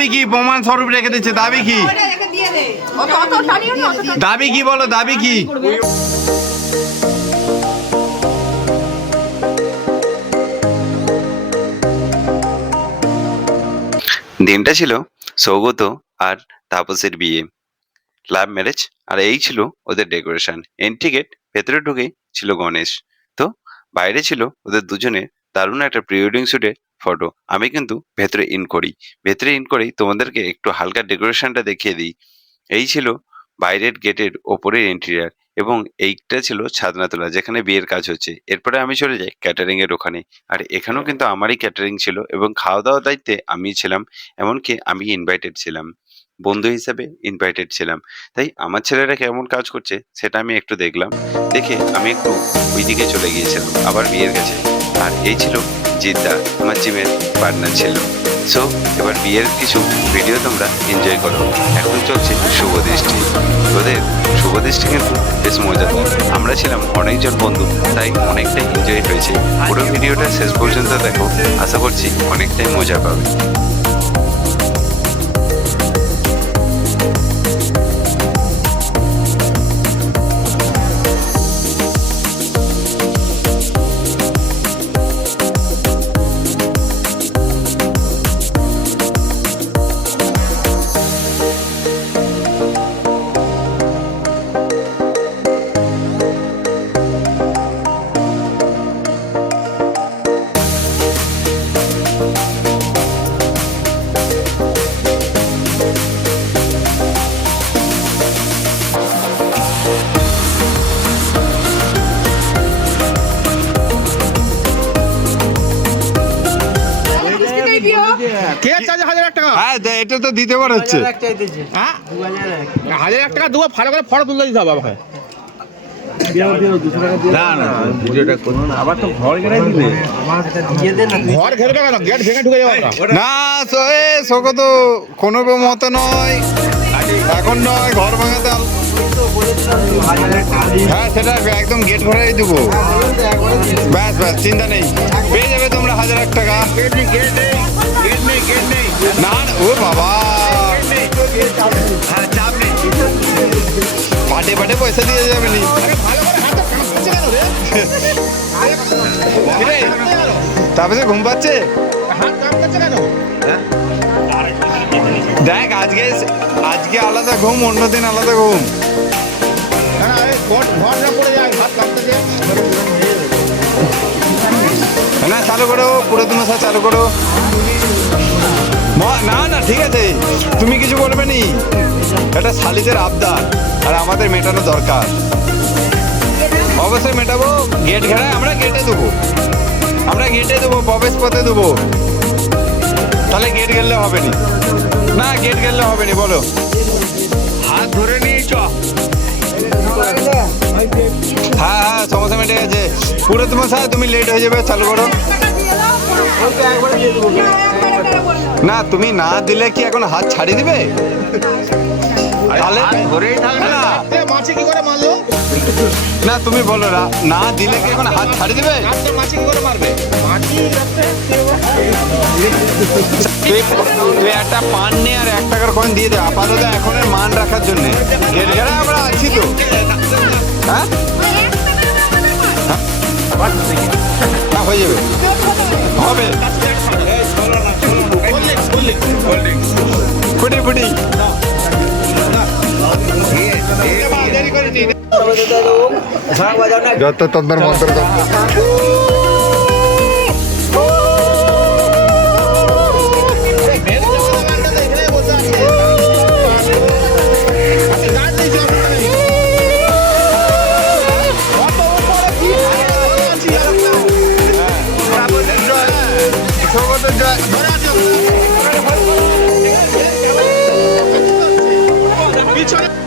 দাবি কি প্রমাণ স্বরূপ রেখে দিচ্ছে? দাবি কি? দাবি কি বলো, দাবি কি? দিনটা ছিল সৌগত আর তাপসের বিয়ে, লাভ ম্যারেজ। আর এই ছিল ওদের ডেকোরেশন। এন্ট্রি গেট, ভেতরে ঢুকেই ছিল গণেশ। তো বাইরে ছিল ওদের দুজনের দারুণ একটা প্রি ওয়েডিং শুটের ফটো। আমি কিন্তু ভেতরে ইন করেই তোমাদেরকে একটু হালকা ডেকোরেশনটা দেখিয়ে দিই। এই ছিল বাইরের গেটের ওপরের ইন্টেরিয়ার, এবং এইটা ছিল ছাদনা তোলা যেখানে বিয়ের কাজ হচ্ছে। এরপরে আমি চলে যাই ক্যাটারিং এর ওখানে। আর এখানেও কিন্তু আমারই ক্যাটারিং ছিল এবং খাওয়া দাওয়ার দায়িত্বে আমি ছিলাম। এমনকি আমি ইনভাইটেড ছিলাম, বন্ধু হিসেবে ইনভাইটেড ছিলাম। তাই আমার ছেলেরা কেমন কাজ করছে সেটা আমি একটু দেখলাম। দেখে আমি একটু ওইদিকে চলে গিয়েছিলাম আবার বিয়ের কাছে। আর এই ছিল জিদ্দা, আমার জিমের পার্টনার ছিল। সো এবার বিয়ের কিছু ভিডিও তোমরা এনজয় করো। এখন চলছে শুভ দৃষ্টি। ওদের শুভ দৃষ্টি কিন্তু বেশ মজাদার। আমরা ছিলাম অনেকজন বন্ধু, তাই অনেকটাই এনজয় হয়েছে। পুরো ভিডিওটা শেষ পর্যন্ত দেখো, আশা করছি অনেকটাই মজা পাবে। কে চার্জ 1000 টাকা? হ্যাঁ, এটা তো দিতে পার হচ্ছে। হ্যাঁ, 1000 টাকা দেবো, ভালো করে ফটো তুলে দিতে হবে আমাকে। না না, ভিডিওটা করুন। আবার তো ঘর ঘেরে দিবে। ঘর ঘেরে দেবে না, গেট ভেঙে ঢুকে যাবে না। সৌগত তো কোনো মতে নয়, এখন নয়, ঘর ভাঙাতে। হ্যাঁ, সেটা একদম গেট ভরাই দেবো। ব্যাস ব্যাস, চিন্তা নেই, পেয়ে যাবে তোমরা 1000 টাকা। না ও বাবা, পাটে পাটে পয়সা দিয়ে যাবে নি। তারপরে ঘুম পাচ্ছে। দেখ, আজকে আলাদা ঘুম, অন্যদিন আলাদা ঘুম। না, চালু করো, পুরো তুমি চালু করো। না না, ঠিক আছে, তুমি কিছু বলবে নি। এটা শালিদের আবদার, আর আমাদের মেটানো দরকার। অবশ্যই মেটাবো। গেট ঘেরায় আমরা গেটে দেবো, প্রবেশ পথে দেবো। তাহলে গেট গেলে হবে নি। না, গেট গেলে হবে নি, বলো। হাত ধরে নিয়ে চ। হ্যাঁ হ্যাঁ, সমস্যা মিটে গেছে। পুরো তোমার সাথে, তুমি লেট হয়ে যাবে, চালু করো। না, তুমি না দিলে কি এখন হাত ছাড়িয়ে দিবে? না, তুমি বলো, না দিলে কি এখন হাত ছাড়িয়ে দিবে? তুই একটা পান নিয়ে আর 1 টাকার কয়েন দিয়ে দে আপাতত, এখনের মান রাখার জন্য। গেট ঘেরা আমরা আছি তো। হ্যাঁ, হয়ে যাবে, হবে। ফুটি যত তদ্বার মন্ত্র।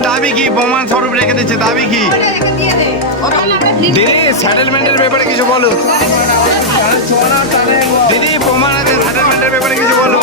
দাবি কি প্রমাণ স্বরূপ রেখে দিচ্ছে? দাবি কি? দিদি, সেটেলমেন্টের ব্যাপারে কিছু বলো। দিদি, প্রমাণ আছে, সেটেলমেন্টের ব্যাপারে কিছু বলো।